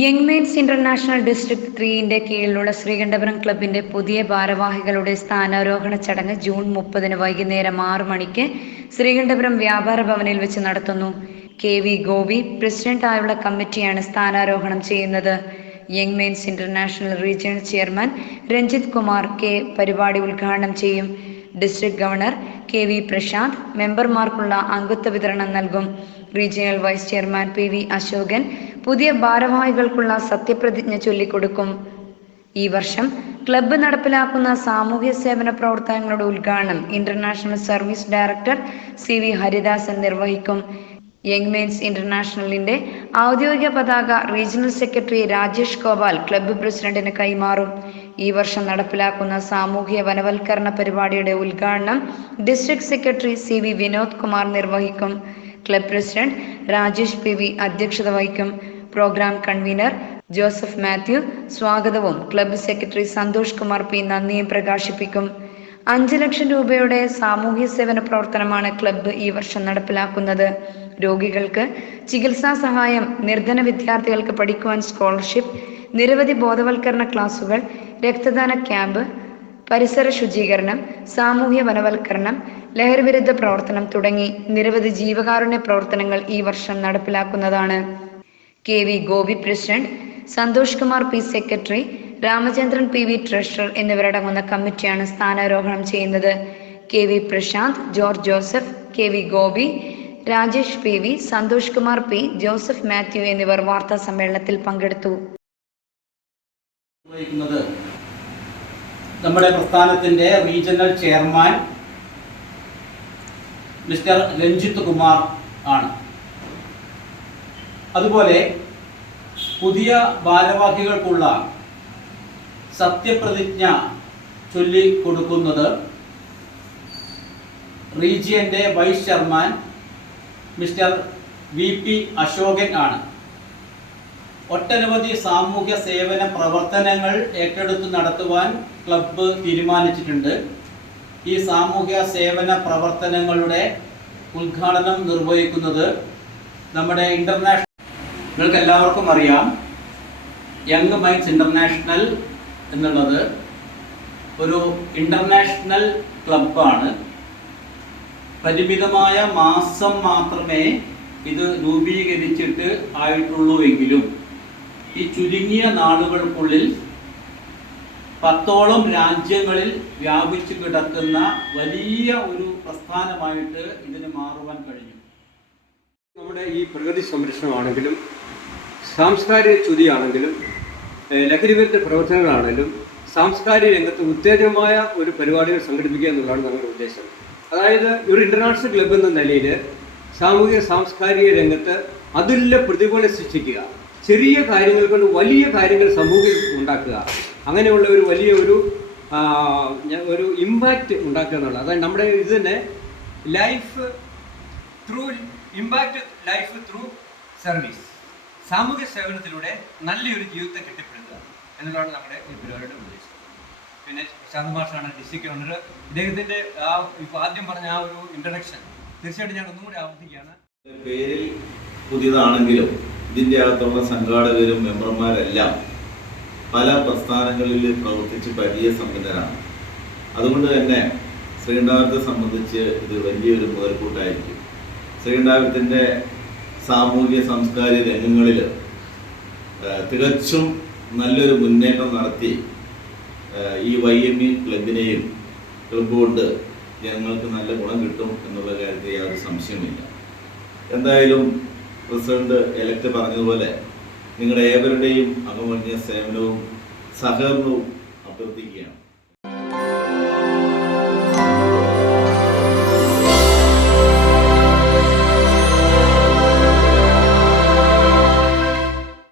Young men's international district ത്രീയിന്റെ കീഴിലുള്ള ശ്രീകണ്ഠപുരം ക്ലബിന്റെ പുതിയ ഭാരവാഹികളുടെ സ്ഥാനാരോഹണ ചടങ്ങ് ജൂൺ മുപ്പതിന് വൈകുന്നേരം ആറ് മണിക്ക് ശ്രീകണ്ഠപുരം വ്യാപാര ഭവനിൽ വെച്ച് നടത്തുന്നു. കെ വി ഗോപി പ്രസിഡന്റായുള്ള കമ്മിറ്റിയാണ് സ്ഥാനാരോഹണം ചെയ്യുന്നത്. Young men's international regional chairman Ranjith Kumar K പരിപാടി ഉദ്ഘാടനം ചെയ്യും. District governor K V Prashanth മെമ്പർമാർക്കുള്ള അംഗത്വ വിതരണം നൽകും. Regional vice chairman P V Ashokan പുതിയ ഭാരവാഹികൾക്കുള്ള സത്യപ്രതിജ്ഞ ചൊല്ലിക്കൊടുക്കും. ഈ വർഷം ക്ലബ്ബ് നടപ്പിലാക്കുന്ന സാമൂഹ്യ സേവന പ്രവർത്തനങ്ങളുടെ ഉദ്ഘാടനം international service director C V Haridasan നിർവഹിക്കും. യങ് മെൻസ് ഇന്റർനാഷണലിന്റെ ഔദ്യോഗിക പതാക regional secretary Rajesh Gopal club പ്രസിഡന്റിന് കൈമാറും. ഈ വർഷം നടപ്പിലാക്കുന്ന സാമൂഹ്യ വനവൽക്കരണ പരിപാടിയുടെ ഉദ്ഘാടനം district secretary C V Vinod Kumar നിർവഹിക്കും. Club president Rajesh P V അധ്യക്ഷത വഹിക്കും. പ്രോഗ്രാം കൺവീനർ ജോസഫ് മാത്യു സ്വാഗതവും club secretary Santhosh Kumar P നന്ദിയും പ്രകാശിപ്പിക്കും. അഞ്ച് ലക്ഷം രൂപയുടെ സാമൂഹ്യ സേവന പ്രവർത്തനമാണ് ക്ലബ്ബ് ഈ വർഷം നടപ്പിലാക്കുന്നത്. രോഗികൾക്ക് ചികിത്സാ സഹായം നിർധന വിദ്യാർത്ഥികൾക്ക് പഠിക്കുവാൻ സ്കോളർഷിപ്പ് നിരവധി ബോധവൽക്കരണ ക്ലാസുകൾ രക്തദാന ക്യാമ്പ് പരിസര ശുചീകരണം സാമൂഹ്യ വനവൽക്കരണം ലഹരിവിരുദ്ധ പ്രവർത്തനം തുടങ്ങി നിരവധി ജീവകാരുണ്യ പ്രവർത്തനങ്ങൾ ഈ വർഷം നടപ്പിലാക്കുന്നതാണ്. K V Gopi president Santhosh Kumar P secretary Ramachandran P V treasurer എന്നിവരടങ്ങുന്ന കമ്മിറ്റിയാണ് സ്ഥാനാരോഹണം ചെയ്യുന്നത്. K V Prashanth George Joseph K V Gopi Rajesh P V Santhosh Kumar P Joseph Mathew എന്നിവർ വാർത്താ സമ്മേളനത്തിൽ പങ്കെടുത്തു. നമ്മുടെ പ്രസ്ഥാനത്തിന്റെ regional chairman mister Ranjith Kumar ആണ്. അതുപോലെ പുതിയ ഭാരവാഹികൾക്കുള്ള സത്യപ്രതിജ്ഞ ചൊല്ലിക്കൊടുക്കുന്നത് റീജിയന്റെ vice chairman mister V P Ashokan ആണ്. ഒട്ടനവധി സാമൂഹ്യ സേവന പ്രവർത്തനങ്ങൾ ഏറ്റെടുത്ത് നടത്തുവാൻ ക്ലബ്ബ് തീരുമാനിച്ചിട്ടുണ്ട്. ഈ സാമൂഹ്യ സേവന പ്രവർത്തനങ്ങളുടെ ഉദ്ഘാടനം നിർവഹിക്കുന്നത് നമ്മുടെ ഇന്റർനാഷണൽ നിങ്ങൾക്ക് എല്ലാവർക്കും അറിയാം. യങ് മൈൻഡ്സ് ഇന്റർനാഷണൽ എന്നുള്ളത് ഒരു ഇന്റർനാഷണൽ ക്ലബ്ബാണ്. പരിമിതമായ മാസം മാത്രമേ ഇത് രൂപീകരിച്ചിട്ട് ആയിട്ടുള്ളൂ എങ്കിലും ഈ ചുരുങ്ങിയ നാളുകൾക്കുള്ളിൽ പത്തോളം രാജ്യങ്ങളിൽ വ്യാപിച്ചു കിടക്കുന്ന വലിയ ഒരു പ്രസ്ഥാനമായിട്ട് ഇതിന് മാറുവാൻ കഴിഞ്ഞു. നമ്മുടെ ഈ പ്രകൃതി സംരക്ഷണമാണെങ്കിലും സാംസ്കാരിക ചുതിയാണെങ്കിലും ലഹരിവിരുദ്ധ പ്രവർത്തനങ്ങളാണെങ്കിലും സാംസ്കാരിക രംഗത്ത് ഉത്തേജകമായ ഒരു പരിപാടികൾ സംഘടിപ്പിക്കുക എന്നുള്ളതാണ് ഞങ്ങളുടെ ഉദ്ദേശം. അതായത് ഒരു ഇന്റർനാഷണൽ ക്ലബ് എന്ന നിലയിൽ സാമൂഹിക സാംസ്കാരിക രംഗത്ത് അതുല്യ പ്രതിഭകളെ സൃഷ്ടിക്കുക ചെറിയ കാര്യങ്ങൾ കൊണ്ട് വലിയ കാര്യങ്ങൾ സമൂഹത്തിൽ ഉണ്ടാക്കുക അങ്ങനെയുള്ള ഒരു വലിയ ഒരു ഒരു ഇമ്പാക്റ്റ് ഉണ്ടാക്കുക എന്നുള്ളത്. അതായത് നമ്മുടെ ഇത് തന്നെ life through impact life through service സാമൂഹ്യ സേവനത്തിലൂടെ നല്ലൊരു ജീവിതത്തെ കെട്ടിപ്പടുക്കുക എന്നുള്ളതാണ് നമ്മുടെ ഈ പരിപാടിയുടെ ഉദ്ദേശം. പിന്നെ ശാന്ത മാഷാണ് ഡിസ്ട്രിക്ട് ഓണർ ഇദ്ദേഹത്തിന്റെ ആ ഇപ്പൊ ആദ്യം പറഞ്ഞ ആ ഒരു ഇൻട്രഡക്ഷൻ തീർച്ചയായിട്ടും ഞാൻ ഒന്നും കൂടി ആവർത്തിക്കുകയാണ് പേരിൽ പുതിയതാണെങ്കിലും ഇതിന്റെ അകത്തുള്ള സംഘാടകരും മെമ്പർമാരെല്ലാം പല പ്രസ്ഥാനങ്ങളിൽ പ്രവർത്തിച്ച് പരിചയസമ്പന്നരാണ് അതുകൊണ്ട് തന്നെ ശ്രീകണ്ഠാപുരത്തെ സംബന്ധിച്ച് ഇത് വലിയൊരു മുതൽക്കൂട്ടായിരിക്കും. ശ്രീകണ്ഠാപുരത്തിന്റെ സാമൂഹ്യ സാംസ്കാരിക രംഗങ്ങളിൽ തികച്ചും നല്ലൊരു മുന്നേറ്റം നടത്തി ഈ വൈ എം ഇ ക്ലബിനെയും ക്ലബ് കൊണ്ട് ജനങ്ങൾക്ക് നല്ല ഗുണം കിട്ടും എന്നുള്ള കാര്യത്തിൽ യാതൊരു സംശയമില്ല എന്തായാലും പ്രസിഡന്റ് എലക്ട് പറഞ്ഞതുപോലെ നിങ്ങളുടെ ഏവരുടെയും അകമന്യ സേവനവും സഹകരണവും അഭ്യർത്ഥിക്കുകയാണ്.